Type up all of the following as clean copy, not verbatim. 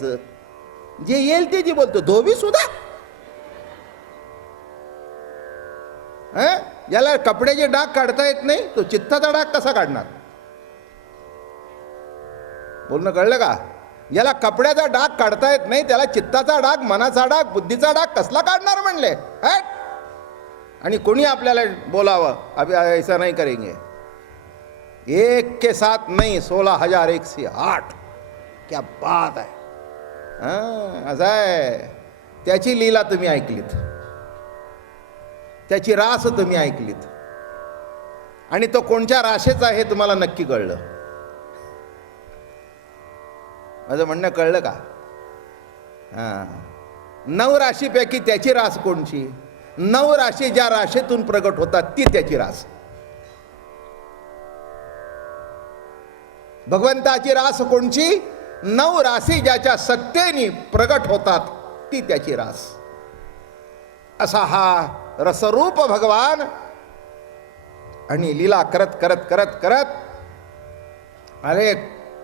बोलायचं? जे येईल ते जे बोलतो. धोबी सुद्धा ज्याला कपड्याचे डाग काढता येत नाही तो चित्ताचा डाग कसा काढणार? बोलणं कळलं का? याला कपड्याचा डाग काढता येत नाही त्याला चित्ताचा डाग, मनाचा डाग, बुद्धीचा डाग कसला काढणार म्हणले? आणि कोणी आपल्याला बोलावं अभी ऐसा नहीं करेंगे, 1 के 7 नहीं 16,108. क्या बात आहे. असं आहे. त्याची लीला तुम्ही ऐकलीत, त्याची रास तुम्ही ऐकलीत, आणि तो कोणत्या राशेचा हे तुम्हाला नक्की कळलं. माझं म्हणणं कळलं का? 9 राशीपैकी त्याची रास कोणची? 9 राशी ज्या राशीतून प्रगट होतात ती त्याची रास. भगवंताची रास कोणची? 9 राशी ज्याच्या सत्तेने प्रगट होतात ती त्याची रास. असा हा रसरूप भगवान. आणि लीला करत करत करत करत अरे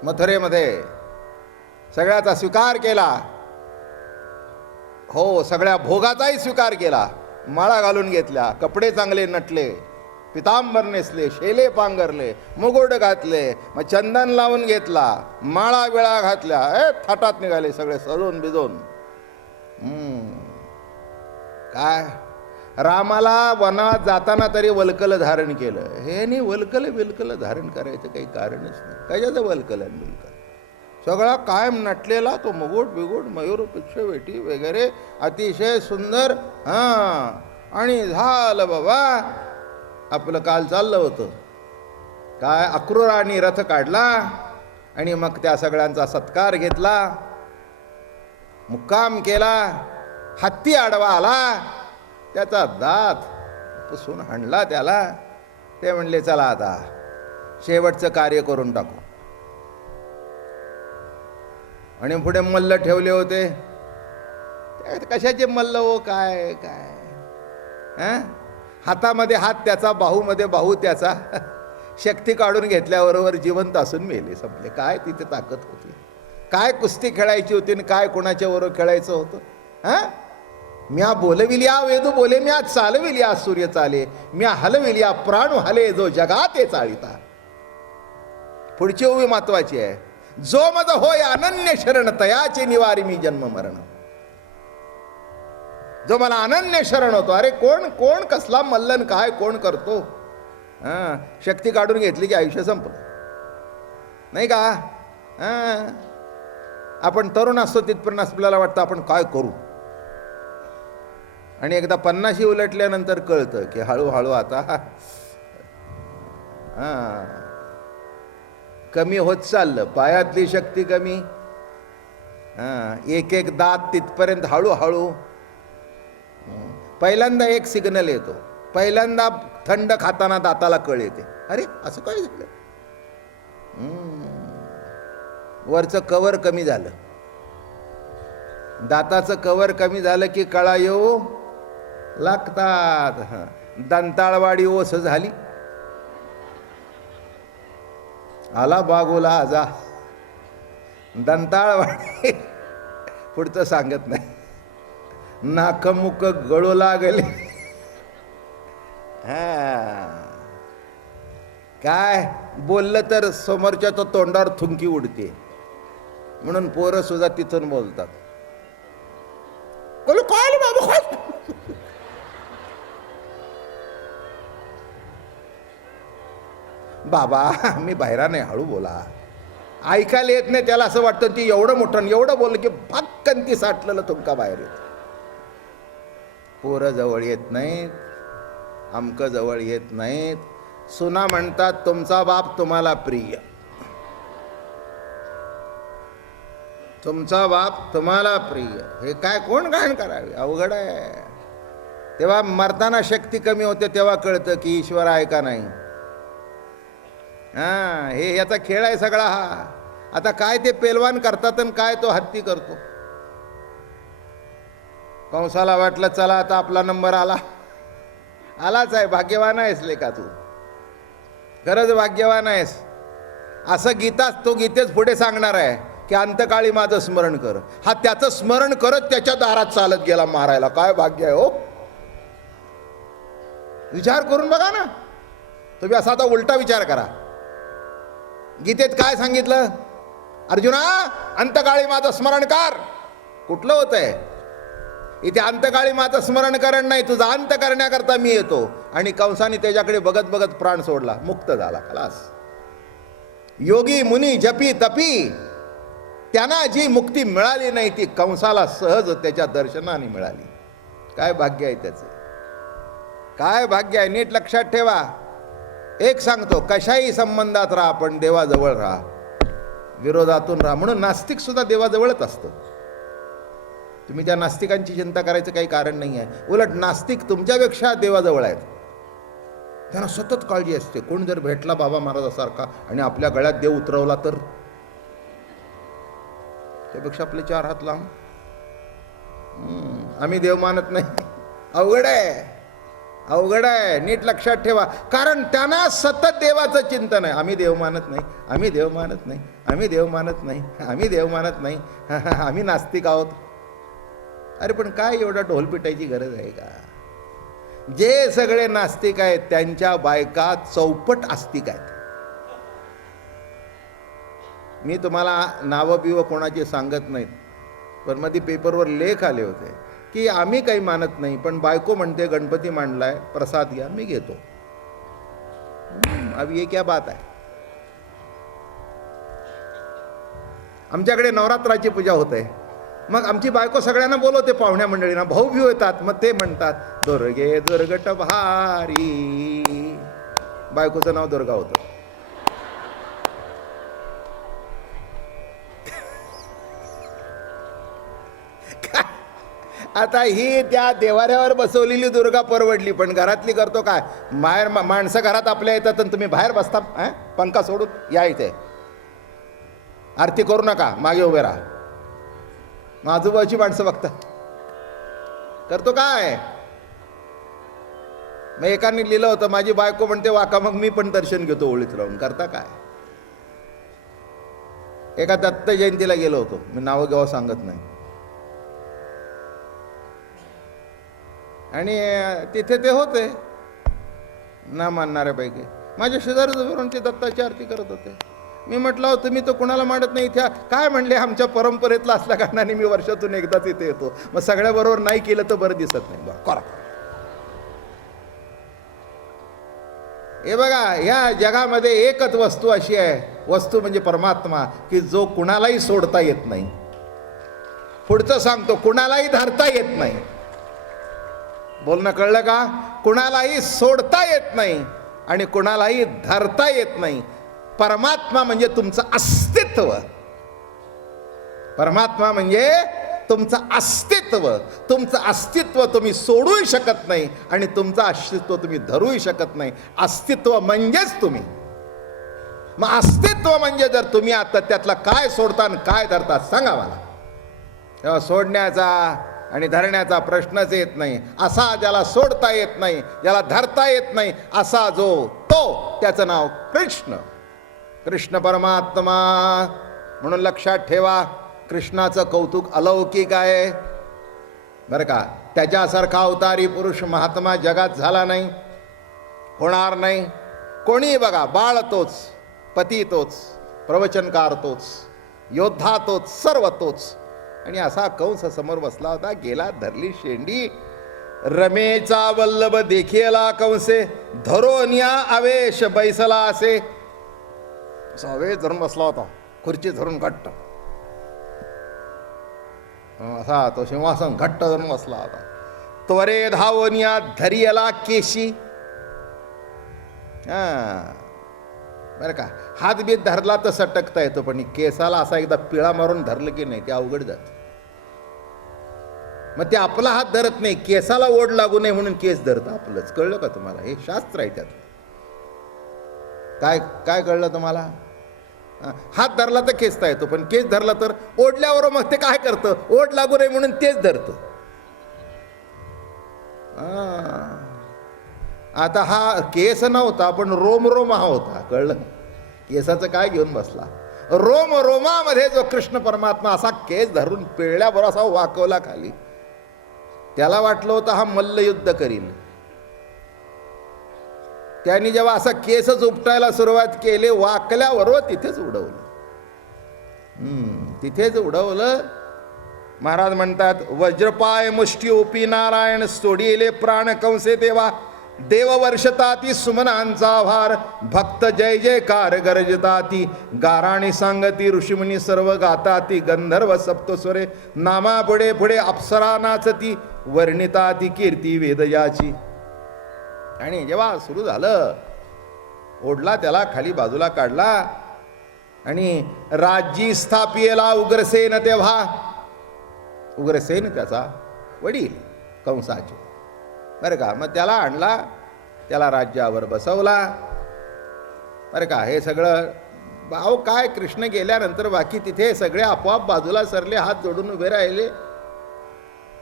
मथुरेमध्ये सगळ्याचा स्वीकार केला. हो, सगळ्या भोगाचाही स्वीकार केला. माळा घालून घेतल्या, कपडे चांगले नटले, पितांबर नेसले, शेले पांघरले, मुकुट घातले, मग चंदन लावून घेतला, माळा बिळा घातल्या, थाटात निघाले सगळे सजून बिजून. काय रामाला वनात जाताना तरी वल्कल धारण केलं. हे नाही वल्कल बिलकल धारण करायचं काही कारणच नाही. कशाचं वल्कल आणि बिलकल? सगळा कायम नटलेला तो मुकुट बिगुट मयूर पिक्ष वेटी वगैरे अतिशय सुंदर. आणि झालं बाबा आपलं काल चाललं होतं काय, अक्रूराने रथ काढला आणि मग त्या सगळ्यांचा सत्कार घेतला, मुक्काम केला. हत्ती आडवा आला, त्याचा दात पुसून हाणला त्याला. ते म्हणले चला आता शेवटचं कार्य करून टाकू. आणि पुढे मल्ल ठेवले होते. कशाचे मल्ल हो? काय काय हातामध्ये हात त्याचा, बाहूमध्ये बाहू त्याचा. शक्ती काढून घेतल्याबरोबर जिवंत असून मेले, संपले. काय तिथे ताकद होती? काय कुस्ती खेळायची होती आणि काय कोणाच्या बरोबर खेळायचं होतं? म्या बोलविल्या वेदू बोले, म्या चालविल्या सूर्य चाले, म्या हलविल्या प्राणू हले, जो जगात चालिता. पुढची उभी महत्वाची आहे. जो मज होय अनन्य शरण, तयाचे निवारी मी जन्म मरण. जो मला अनन्य शरण होतो. अरे कोण कोण कसला मल्लन काय कोण करतो? शक्ती काढून घेतली की आयुष्य संपलं, नाही का? आपण तरुण असतो तिथपर्यंत आपल्याला वाटतं आपण काय करू, आणि एकदा 50 उलटल्यानंतर कळतं की हळूहळू आता कमी होत चाललं, पायातली शक्ती कमी. एक एक दात तिथपर्यंत हळूहळू. पहिल्यांदा एक सिग्नल येतो, पहिल्यांदा थंड खाताना दाताला कळ येते. अरे असं काय झालं? वरचं कवर कमी झालं, दाताचं कवर कमी झालं की कळा येऊ लागतात. दंताळवाडी ओस झाली, आला बागोला आजा. दंताळवाडी पुढचं सांगत नाही. नाकमुक गळू लागले. काय बोललं तर समोरच्या तो तोंडावर थुंकी उडते, म्हणून पोरं सुद्धा तिथून बोलतात. बाबा मी बाहेरा नाही, हळू बोला. ऐकायला येत नाही त्याला, असं वाटतं ती एवढं मोठं एवढं बोललं की भक्कन ती साठलेलं तुमका बाहेर येत. पोरं जवळ येत नाहीत, अमकं जवळ येत नाहीत. सुना म्हणतात तुमचा बाप तुम्हाला प्रिय, तुमचा बाप तुम्हाला प्रिय. हे काय कोण गाण करावे? अवघड आहे. तेव्हा मरताना शक्ती कमी होते, तेव्हा कळतं की ईश्वर आहे का नाही. हे याचा खेळ आहे सगळा हा. आता काय ते पेलवान करतात आणि काय तो हत्ती करतो. कंसाला वाटलं चला आता आपला नंबर आलाच आहे. भाग्यवान आहेस लेका तू, खरंच भाग्यवान आहेस. असं गीता तो गीतेच पुढे सांगणार आहे. की अंतकाळी माझं स्मरण कर. हा त्याचं स्मरण करत त्याच्या दारात चालत गेला मारायला. काय भाग्य आहे हो. विचार करून बघा ना तुम्ही. असा आता उलटा विचार करा. गीतेत काय सांगितलं? अर्जुना अंतकाळी माझं स्मरण कर. कुठलं होतंय इथे? अंतकाळी माझं स्मरण करण नाही, तुझा अंत करण्याकरता मी येतो. आणि कंसाने त्याच्याकडे बघत बघत प्राण सोडला, मुक्त झाला, खलास. योगी मुनी जपी तपी त्यांना जी मुक्ती मिळाली नाही ती कंसाला सहज त्याच्या दर्शनाने मिळाली. काय भाग्य आहे त्याचं, काय भाग्य आहे. नीट लक्षात ठेवा. एक सांगतो, कशाही संबंधात राहा पण देवाजवळ राहा, विरोधातून राहा. म्हणून नास्तिक सुद्धा देवाजवळच असतो. तुम्ही त्या नास्तिकांची चिंता करायचं काही कारण नाही आहे. उलट नास्तिक तुमच्यापेक्षा देवाजवळ आहेत. त्यांना सतत काळजी असते, कोण जर भेटला बाबा महाराजासारखा आणि आपल्या गळ्यात देव उतरवला तर त्यापेक्षा आपले 4 हात लांब. आम्ही देव मानत नाही. अवघड आहे, अवघड आहे. नीट लक्षात ठेवा. कारण त्यांना सतत देवाचं चिंतन आहे. आम्ही देव मानत नाही, आम्ही देव मानत नाही, आम्ही देव मानत नाही, आम्ही देव मानत नाही, आम्ही नास्तिक आहोत. अरे पण काय एवढा ढोल पिटायची गरज आहे का? जे सगळे नास्तिक आहेत त्यांच्या बायका चौपट आस्तिक आहेत. मी तुम्हाला नावं बिवं कोणाची सांगत नाहीत, पण मध्ये पेपरवर लेख आले होते की आम्ही काही मानत नाही पण बायको म्हणते गणपती मांडलाय, प्रसाद घ्या, मी घेतो. अभी ये क्या बात आहे? आमच्याकडे नवरात्राची पूजा होते. मग आमची बायको सगळ्यांना बोलवते, पाहुण्या मंडळींना, भाऊ भी येतात. मग ते म्हणतात दुर्गे दुर्गट भारी. बायकोचं नाव दुर्गा होतं. आता ही त्या देवाऱ्यावर बसवलेली दुर्गा परवडली, पण घरातली करतो काय? माणसं घरात आपल्या येतात आणि तुम्ही बाहेर बसता. पंखा सोडून या इथे, आरती करू नका, मागे उभे राहा. आजूबाजूची माणसं बघतात. करतो काय? मग एकाने लिहिलं होतं, माझी बायको म्हणते वाका, मग मी पण दर्शन घेतो ओळीत राहून. करता काय? एका दत्त जयंतीला गेलो होतो, मी नावं घ्यावं सांगत नाही. आणि तिथे ते होते ना मानणाऱ्यापैकी. माझ्या शेजारी उभे ते दत्ताची आरती करत होते. मी म्हटलं हो तुम्ही तर कुणाला मांडत नाही इथे. काय म्हणले, आमच्या परंपरेतला असल्या कारणाने मी वर्षातून एकदाच इथे येतो. मग सगळ्याबरोबर नाही केलं तर बरं दिसत नाही. बरं करा. हे बघा, या जगामध्ये एकच वस्तू अशी आहे, वस्तू म्हणजे परमात्मा, की जो कुणालाही सोडता येत नाही. पुढचं सांगतो, कुणालाही धरता येत नाही. बोलणं कळलं का? कुणालाही सोडता येत नाही आणि कुणालाही धरता येत नाही. परमात्मा म्हणजे तुमचं अस्तित्व. परमात्मा म्हणजे तुमचं अस्तित्व. तुमचं अस्तित्व तुम्ही सोडूही शकत नाही आणि तुमचं अस्तित्व तुम्ही धरूही शकत नाही. अस्तित्व म्हणजेच तुम्ही. मग अस्तित्व म्हणजे जर तुम्ही आता त्यातला काय सोडता आणि काय धरता सांगा मला. तेव्हा सोडण्याचा आणि धरण्याचा प्रश्नच येत नाही. असा ज्याला सोडता येत नाही, ज्याला धरता येत नाही, असा जो तो, त्याचं नाव कृष्ण. कृष्ण परमात्मा. म्हणून लक्षात ठेवा, कृष्णाचं कौतुक अलौकिक आहे बरं का. त्याच्यासारखा अवतारी पुरुष महात्मा जगात झाला नाही, होणार नाही. कोणी बघा, बाळ तोच, पती तोच, प्रवचनकार तोच, योद्धा तोच, सर्व तोच. आणि असा कंस समोर बसला होता, गेला धरली शेंडी. रमेचा वल्लभ देखिला कंसे, धरोनिया आवेश बैसला असे. आवेश धरून बसला होता, खुर्ची धरून घट्ट. असा तो सिंहासन घट्ट धरून बसला होता. त्वरे धावनिया धरियला केशी. बरं का, हात बीत धरला तर सटकता येतो, पण केसाला असा एकदा पिळा मारून धरलं की नाही ते अवघड जात. मग ते आपला हात धरत नाही, केसाला ओढ लागू नये म्हणून केस धरतं आपलंच. कळलं का तुम्हाला? हे शास्त्र आहे त्यात. काय काय कळलं तुम्हाला? हात धरला तर खेचता येतो, पण केस धरला तर ओढल्यावर मग ते काय करतं, ओढ लागू नये म्हणून तेच धरतं. आता हा केस नव्हता पण रोम रोम हा होता. कळलं? केसाचं काय घेऊन बसला. रोम रोमामध्ये जो कृष्ण परमात्मा असा केस धरून पिळल्याबरोबर असा वाकवला खाली. त्याला वाटलं होतं हा मल्लयुद्ध करील. त्यांनी जेव्हा असा केसच उपटायला सुरुवात केली, वाकल्याबरोबर तिथेच उडवलं. तिथेच उडवलं. महाराज म्हणतात, वज्रपाय मुष्टी ओपी नारायण सोडिले प्राण कंसे तेव्हा देव वर्षताती सुमनांचा भार भक्त जय जयकार गरजताती गाराणी सांगती ऋषीमुनी सर्व गाताती गंधर्व सप्तस्वरे नामा पुढे पुढे अप्सरा नाचती वर्णिताती कीर्ती वेदयाची. आणि जेव्हा सुरू झालं, ओढला त्याला खाली बाजूला काढला आणि राज्य स्थापियला उग्रसेन. तेव्हा उग्रसेन त्याचा वडील कंसाचे, बरं का. मग त्याला आणला, त्याला राज्यावर बसवला, बरं का. हे सगळं भाऊ काय, कृष्ण गेल्यानंतर बाकी तिथे सगळे आपोआप बाजूला सरले, हात जोडून उभे राहिले.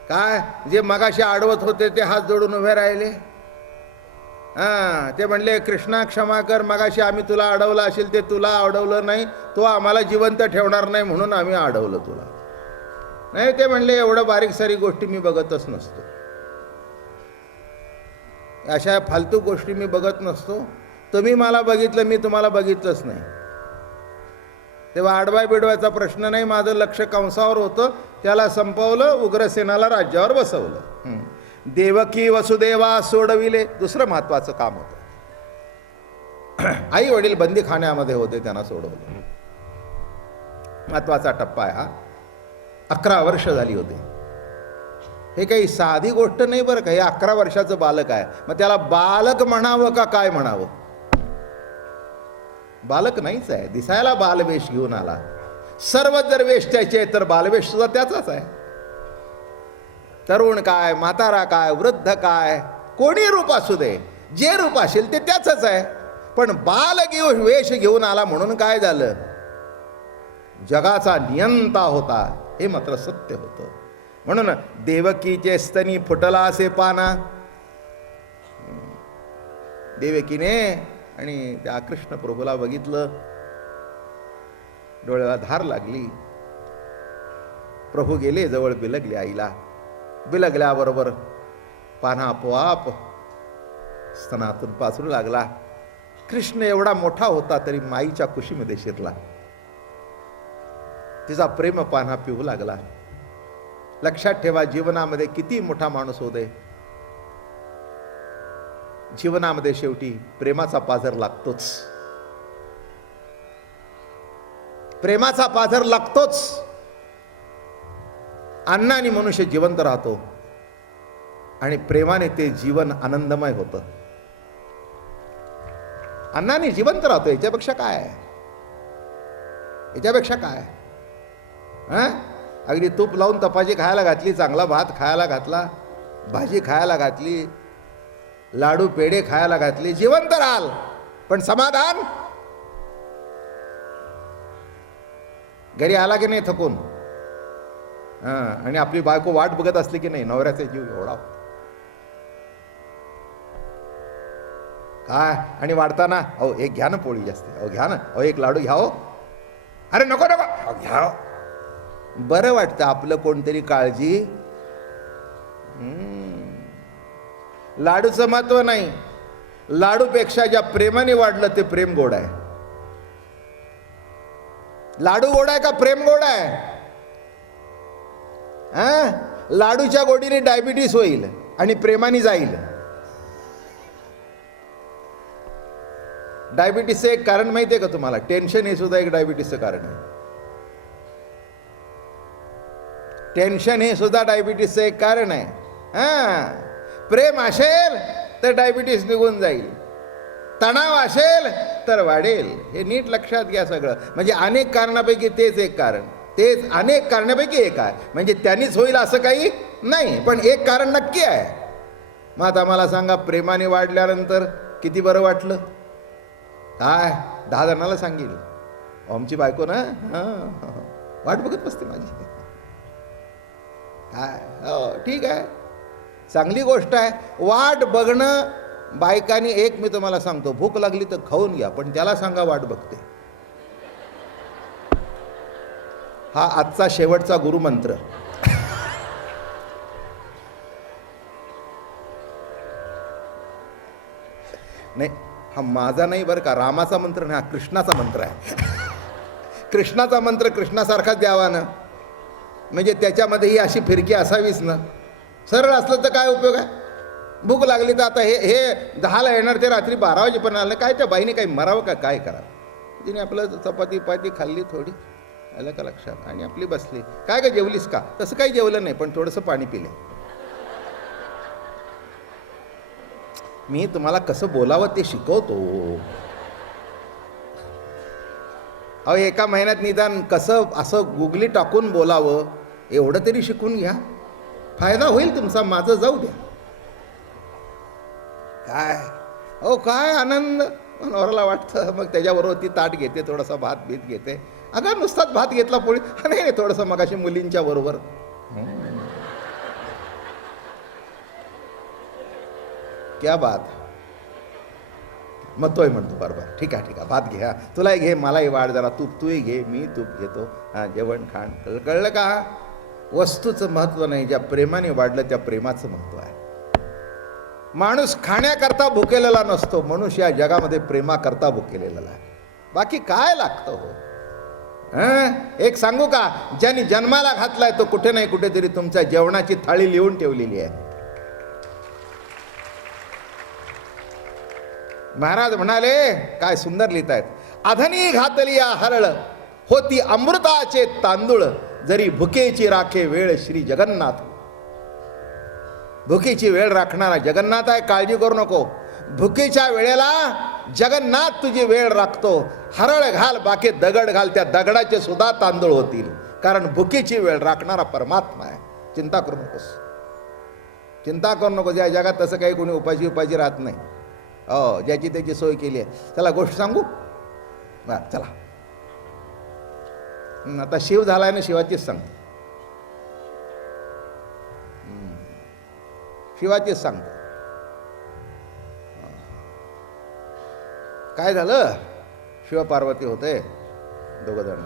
काय जे मगाशी आडवत होते ते हात जोडून उभे राहिले. ते म्हणले, कृष्णा क्षमा कर, मगाशी आम्ही तुला अडवलं असेल, ते तुला अडवलं नाही, तो आम्हाला जिवंत ठेवणार नाही म्हणून आम्ही अडवलं तुला. नाही, ते म्हणले, एवढं बारीक सारी गोष्टी मी बघतच नसतो, अशा फालतू गोष्टी मी बघत नसतो. तुम्ही मला बघितलं, मी तुम्हाला बघितलंच नाही. तेव्हा आडवाय बिडवायचा प्रश्न नाही, माझं लक्ष कंसावर होतं, त्याला संपवलं, उग्रसेनाला राज्यावर बसवलं. देवकी वसुदेवा सोडविले, दुसरं महत्वाचं काम होतं. आई वडील बंदीखान्यामध्ये होते, त्यांना सोडवलं. महत्वाचा टप्पा आहे हा. 11 वर्ष झाली होती. हे काही साधी गोष्ट नाही बरं का. हे 11 वर्षाचं बालक आहे. मग त्याला बालक म्हणावं का काय म्हणावं? बालक नाहीच आहे, दिसायला बालवेश घेऊन आला. सर्व जर वेश त्याचे तर बालवेश सुद्धा त्याचाच आहे. तरुण काय, म्हातारा काय, वृद्ध काय, कोणी रूप असू दे, जे रूप असेल ते त्याचंच आहे. पण बाल वेश घेऊन आला म्हणून काय झालं? जगाचा नियंता होता, हे मात्र सत्य होतं. म्हणून देवकीचे स्तनी फुटला असे पाना. देवकीने आणि त्या कृष्ण प्रभूला बघितलं, डोळ्याला धार लागली. प्रभू गेले जवळ, बिलगले आईला. बिलगल्याबरोबर पाना आपोआप स्तनातून पाचरू लागला. कृष्ण एवढा मोठा होता तरी माईच्या कुशीमध्ये शिरला. तिचा प्रेम पाना पिऊ लागला. लक्षात ठेवा, जीवनामध्ये किती मोठा माणूस होते, जीवनामध्ये शेवटी प्रेमाचा पाझर लागतोच. प्रेमाचा पाझर लागतोच. अन्नाने मनुष्य जिवंत राहतो आणि प्रेमाने ते जीवन आनंदमय होतं. अन्नाने जिवंत राहतो, याच्यापेक्षा काय आहे? याच्यापेक्षा काय? अगदी तूप लावून तपाजी खायला घातली, चांगला भात खायला घातला, भाजी खायला घातली, लाडू पेढे खायला घातली, जिवंत राहाल. पण समाधान? घरी आला की नाही थकून, आणि आपली बायको वाट बघत असली की नाही, नवऱ्याचा जीव एवढा काय. आणि वाढताना, अहो एक घ्या ना पोळी जास्त, अहो घ्या ना, अहो एक लाडू घ्या, हो अरे नको नको घ्या. बरं वाटतं आपलं कोणतरी काळजी. लाडूचं महत्व नाही, लाडूपेक्षा ज्या प्रेमाने वाढलं ते प्रेम गोड आहे. लाडू गोड आहे का प्रेम गोड आहे? लाडूच्या गोडीने डायबिटीस होईल आणि प्रेमाने जाईल. डायबिटीसचं एक कारण माहिती आहे का तुम्हाला? टेन्शन हे सुद्धा एक डायबिटीसचं कारण आहे. टेन्शन हे सुद्धा डायबिटीसचं एक कारण आहे. प्रेम असेल तर डायबिटीस निघून जाईल, तणाव असेल तर वाढेल. हे नीट लक्षात घ्या सगळं. म्हणजे अनेक कारणापैकी तेच एक कारण, तेच अनेक कारणापैकी एक आहे. म्हणजे त्यांनीच होईल असं काही नाही, पण एक कारण नक्की आहे. मग आता मला सांगा, प्रेमाने वाढल्यानंतर किती बरं वाटलं? काय 10 जणांना सांगेल, आमची बायको ना वाट बघत बसते माझी. काय हो ठीक आहे, चांगली गोष्ट आहे. वाट बघणं बायकांनी, एक मी तुम्हाला सांगतो, भूक लागली तर खाऊन घ्या, पण त्याला सांगा वाट बघते. हा आजचा शेवटचा गुरुमंत्र. नाही, हा माझा नाही बरं का, रामाचा मंत्र नाही, हा कृष्णाचा मंत्र आहे. कृष्णाचा मंत्र कृष्णासारखाच द्यावा ना, म्हणजे त्याच्यामध्ये ही अशी फिरकी असावीच ना. सरळ असलं तर काय उपयोग आहे. भूक लागली तर आता हे 10ला येणार, ते रात्री 12 वाजेपर्यंत आलं, काय त्या बाईने काही मरावं का, काय करावं. तिने आपलं चपाती पाती खाल्ली थोडी, आलं का लक्षात, आणि आपली बसली. काय का जेवलीस का, तसं काही जेवलं नाही, पण थोडंसं पाणी पिलं. मी तुम्हाला कसं बोलावं ते शिकवतो. अहो, एका महिन्यात निदान कसं असं गुगली टाकून बोलावं एवढं तरी शिकून घ्या, फायदा होईल तुमचा. माझं जाऊ द्या. काय हो, काय आनंद नवऱ्याला वाटतं. मग त्याच्याबरोबर ती ताट घेते, थोडासा भात बीत घेते. अगं नुसताच भात घेतला पोळी, नाही थोडंसं मगाशी मुलींच्या बरोबर. क्या बात. मग तोय म्हणतो बरोबर, ठीक आहे ठीक आहे, भात घे, हा तुलाही घे, मलाही वाढ जरा, तूही घे, मी तूप घेतो, हां जेवण खाण. कळलं का. वस्तूचं महत्त्व नाही, ज्या प्रेमाने वाढलं त्या प्रेमाचं महत्त्व आहे. माणूस खाण्याकरता भुकेलेला नसतो, मनुष्य या जगामध्ये प्रेमाकरता भुकेलेला आहे. बाकी काय लागतं हो. एक सांगू का, ज्यांनी जन्माला घातलाय तो कुठे नाही कुठेतरी तुमच्या जेवणाची थाळी लिहून ठेवलेली आहे. महाराज म्हणाले, काय सुंदर लिहितायत, अधनी घातलिया हरळ होती अमृताचे तांदूळ, जरी भुकेची राखे वेळ श्री जगन्नाथ. भुकेची वेळ राखणारा जगन्नाथ आहे, काळजी करू नको. भुकेच्या वेळेला जगन्नाथ तुझी वेळ राखतो. हरळ घाल, बाकी दगड घाल, त्या दगडाचे सुद्धा तांदूळ होतील, कारण भुकेची वेळ राखणारा परमात्मा आहे. चिंता करू नकोस, चिंता करू नकोस. या जगात तसं काही कोणी उपाशी राहत नाही. हो, ज्याची त्याची सोय केली आहे. चला गोष्ट सांगू, चला. आता शिव झालाय ना, शिवाचीच सांगतो, शिवाचीच सांगतो. काय झालं, शिव पार्वती होते दोघं जण,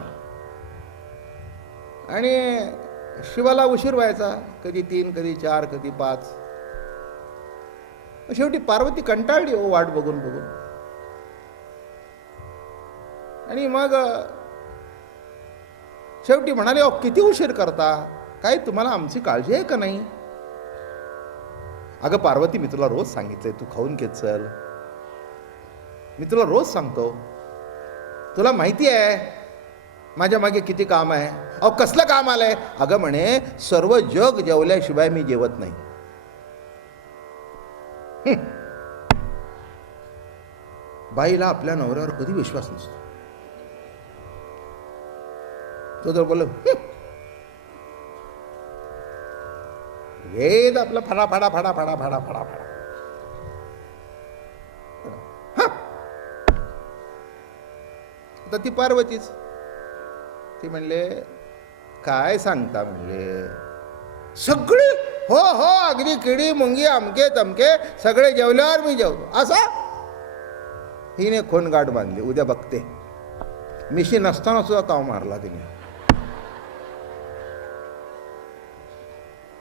आणि शिवाला उशीर व्हायचा, कधी 3, कधी 4, कधी 5. शेवटी पार्वती कंटाळली हो वाट बघून बघून, आणि मग शेवटी म्हणाले, अहो किती उशीर करता, काय तुम्हाला आमची काळजी आहे का नाही. अगं पार्वती, मी तुला रोज सांगितलंय तू खाऊन घेत चल, मी तुला रोज सांगतो, तुला माहिती आहे माझ्या मागे किती काम आहे. अहो कसलं काम आलंय. अगं म्हणे, सर्व जग जेवल्याशिवाय मी जेवत नाही. बाईला आपल्या नवऱ्यावर कधी विश्वास नसतो. तो जर बोल वेद आपला फडा फडा फडा फडा फडा फडा फडा, तर ती पार्वतीच. ती म्हणले, काय सांगता म्हणले, सगळे हो हो अगदी किडी मुंगी अमके तमके सगळे जेवल्यावर मी जेवतो. असा हिने खोनगाठ बांधली, उद्या बघते. मिशी नसताना सुद्धा ताव मारला तिने.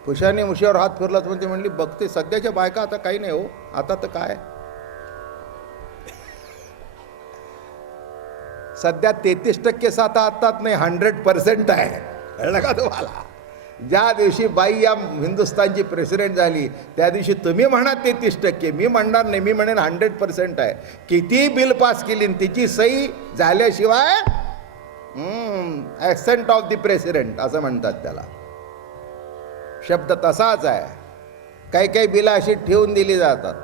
पुशाने मुशीवर हात फिरला तर ती म्हणली, बघते. सध्याच्या बायका आता काही नाही हो, आता तर काय सध्या 33% साता आतात नाही, 100% आहे. कळलं का तुम्हाला. ज्या दिवशी बाई या हिंदुस्थानची प्रेसिडेंट झाली त्या दिवशी तुम्ही म्हणा 33%, मी म्हणणार नाही, मी म्हणेन 100% आहे. किती बिल पास केली तिची सही झाल्याशिवाय ॲक्सेंट ऑफ द प्रेसिडेंट असं म्हणतात त्याला. शब्द तसाच आहे. काही काही बिलं अशी ठेवून दिली जातात.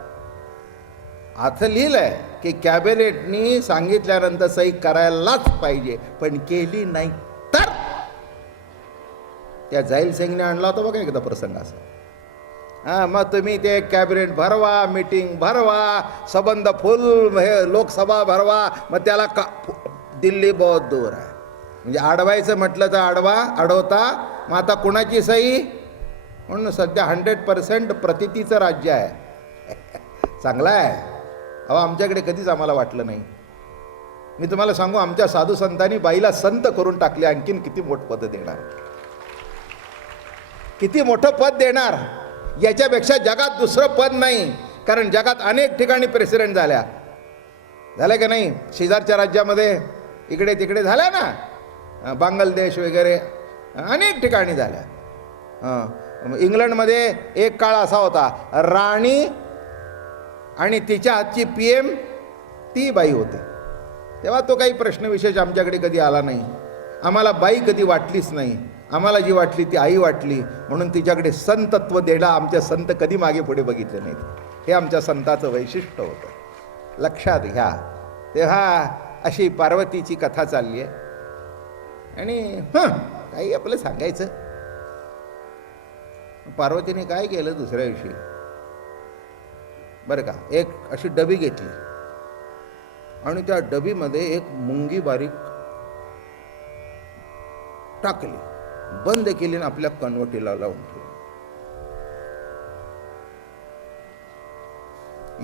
असं लिहिलंय की कॅबिनेटनी सांगितल्यानंतर सही करायलाच पाहिजे, पण केली नाही तर. त्या जाईल सिंगने आणला होता बघा एकदा प्रसंग असा. हां, मग तुम्ही ते कॅबिनेट भरवा, मीटिंग भरवा, संबंध फुल, हे लोकसभा भरवा, मग त्याला दिल्ली बहुत दूर आहे. म्हणजे अडवायचं म्हटलं तर अडवता. मग आता कुणाची सही. म्हणून सध्या 100% प्रतितीचं राज्य आहे. चांगलं आहे. अहो आमच्याकडे कधीच आम्हाला वाटलं नाही. मी तुम्हाला सांगू, आमच्या साधू संतांनी बाईला संत करून टाकले. आणखीन किती मोठं पद देणार, किती मोठं पद देणार. याच्यापेक्षा जगात दुसरं पद नाही. कारण जगात अनेक ठिकाणी प्रेसिडेंट झाल्या का नाही, शेजारच्या राज्यामध्ये इकडे तिकडे झाल्या ना, बांगलादेश वगैरे अनेक ठिकाणी झाल्या. इंग्लंडमध्ये एक काळ असा होता, राणी आणि तिच्या हातची PM ती बाई होते. तेव्हा तो काही प्रश्न विशेष आमच्याकडे कधी आला नाही. आम्हाला बाई कधी वाटलीच नाही. आम्हाला जी वाटली ती आई वाटली. म्हणून तिच्याकडे संतत्व देणं आमच्या संत कधी मागे पुढे बघितले नाहीत. हे आमच्या संताचं वैशिष्ट्य होतं, लक्षात घ्या. तेव्हा अशी पार्वतीची कथा चालली आहे. आणि काही आपलं सांगायचं, पार्वतीने काय केलं दुसऱ्या दिवशी बरं का, एक अशी डबी घेतली आणि त्या डबीमध्ये एक मुंगी बारीक टाकली, बंद केली आणि आपल्या कनवटीला लावून ठेवली.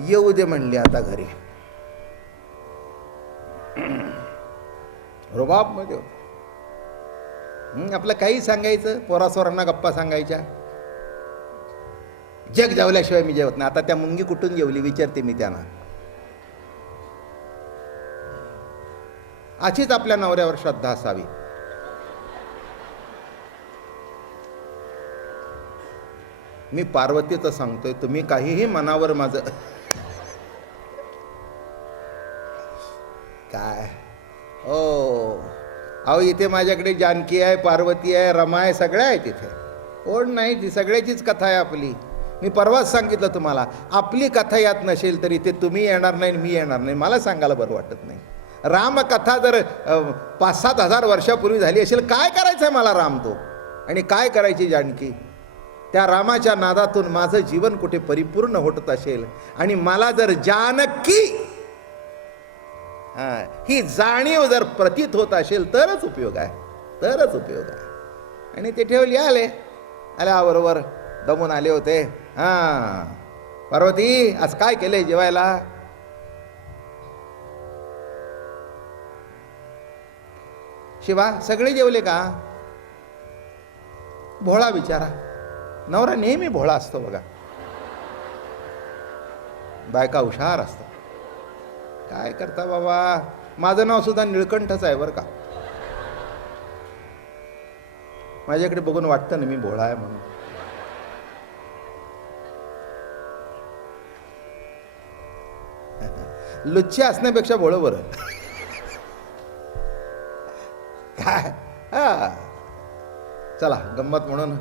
येऊ दे म्हणली आता घरी. रुबाब मध्ये आपलं काही सांगायचं, पोरासोरांना गप्पा सांगायच्या. जग जेवल्याशिवाय मी जेवत नाही. आता त्या मुंगी कुठून जेवली विचारते मी त्यांना. अशीच आपल्या नवऱ्यावर श्रद्धा असावी. मी पार्वतीचं सांगतोय, तुम्ही काहीही मनावर माझं काय अहो इथे माझ्याकडे जानकी आहे, पार्वती आहे, रमा आहे, सगळ्या आहे तिथे. कोण नाही, ती सगळ्याचीच कथा आहे आपली. मी परवाच सांगितलं तुम्हाला, आपली कथा यात नसेल तरी ते तुम्ही येणार नाही, मी येणार नाही. मला सांगायला बरं वाटत नाही. रामकथा जर 5-7 हजार वर्षापूर्वी झाली असेल, काय करायचं आहे मला राम तो, आणि काय करायची जानकी. त्या रामाच्या नादातून माझं जीवन कुठे परिपूर्ण होत असेल, आणि मला जर जानकी ही जाणीव जर प्रतीत होत असेल तरच उपयोग आहे, तरच उपयोग आहे. आणि ते ठेवली. आल्याबरोबर दमून आले होते. पार्वती आज काय केलंय जेवायला. शिवा सगळे जेवले का. भोळा बिचारा नवरा नेहमी भोळा असतो बघा, बायका हुशार असतात. काय करता बाबा, माझं नाव सुद्धा निळकंठच आहे बरं का. माझ्याकडे बघून वाटतं ना मी भोळा आहे म्हणून. लुच्चे असण्यापेक्षा भोळं बरं. काय चला गंमत म्हणून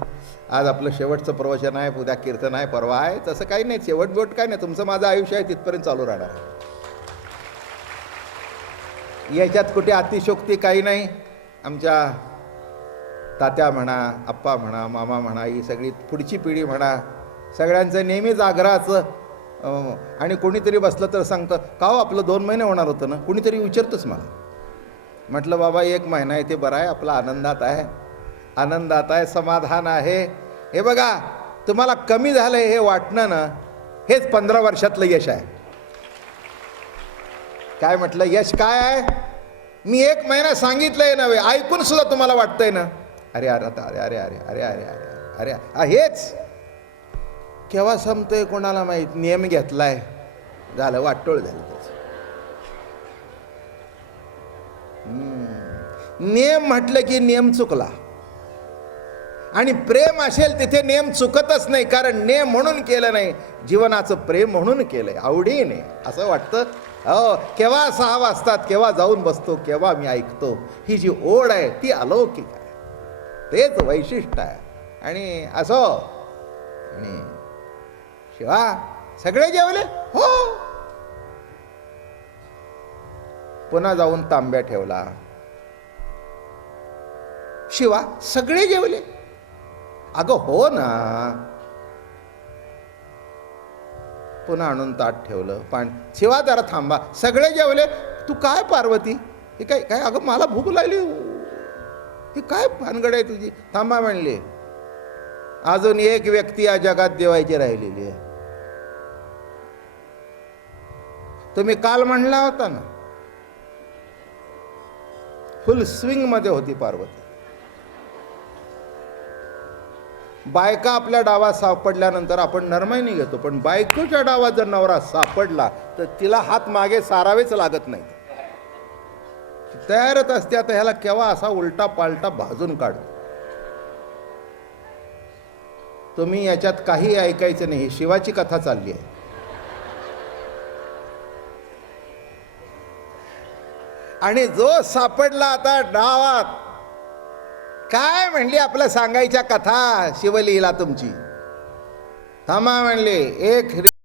आज आपलं शेवटचं प्रवचन आहे. उद्या कीर्तन आहे, परवा आहे. तसं काही नाही, शेवट बोट काय नाही. तुमचं माझं आयुष्य आहे तिथपर्यंत चालू राहणार. याच्यात कुठे अतिशोक्ती काही नाही. आमच्या तात्या म्हणा, आप्पा म्हणा, मामा म्हणा, ही सगळी पुढची पिढी म्हणा, सगळ्यांचं नेहमीच आग्रहाचं. आणि कोणीतरी बसलं तर सांगतं का हो आपलं 2 महिने होणार होतं ना. कुणीतरी विचारतंच मला. म्हटलं बाबा 1 महिना आहे ते बरं आहे, आपला आनंदात आहे, आनंदात आहे, समाधान आहे. हे बघा तुम्हाला कमी झालंय हे वाटणं ना, हेच 15 वर्षातलं यश आहे. काय म्हटलं यश काय आहे. मी 1 महिना सांगितलंय नव्हे, ऐकून सुद्धा तुम्हाला वाटतंय ना अरे अरे अरे अरे अरे अरे अरे अरे अरे हेच केव्हा संपतंय कोणाला माहीत. नियम घेतलाय, झालं वाटोळ झालं त्याचं. नियम म्हटलं की नियम चुकला. आणि प्रेम असेल तिथे नियम चुकतच नाही. कारण नियम म्हणून केलं नाही, जीवनाचं प्रेम म्हणून केलंय, आवडीने. असं वाटतं केव्हा 6 वाजतात, केव्हा जाऊन बसतो, केव्हा मी ऐकतो. ही जी ओढ आहे ती अलौकिक आहे, तेच वैशिष्ट्य आहे. आणि असो. आणि शिवा सगळे जेवले हो. पुन्हा जाऊन तांब्या ठेवला. शिवा सगळे जेवले. अगं हो ना. पुन्हा आणून ताट ठेवलं, पाणी. शिवा जरा थांबा, सगळे जेवले. तू काय पार्वती, हे काय काय. अगं मला भूक लागली, ही काय भानगड आहे तुझी. थांबा म्हणले, अजून एक व्यक्ती या जगात जेवायची राहिलेली आहे. तुम्ही काल म्हणला होता ना, फुल स्विंग मध्ये होती पार्वती. बायका आपल्या डावात सापडल्यानंतर आपण नरमाईने घेतो, पण बायकोच्या डावात जर नवरा सापडला तर तिला हात मागे सारावेच लागत नाही. तयारच असते आता ह्याला केव्हा असा उलटा पालटा भाजून काढतो. तुम्ही याच्यात काही ऐकायचं नाही, शिवाची कथा चालली आहे. आणि जो सापडला आता डावात, काय म्हणली आपल्या सांगायच्या कथा शिवलीला तुमची. थांबा म्हणले, एक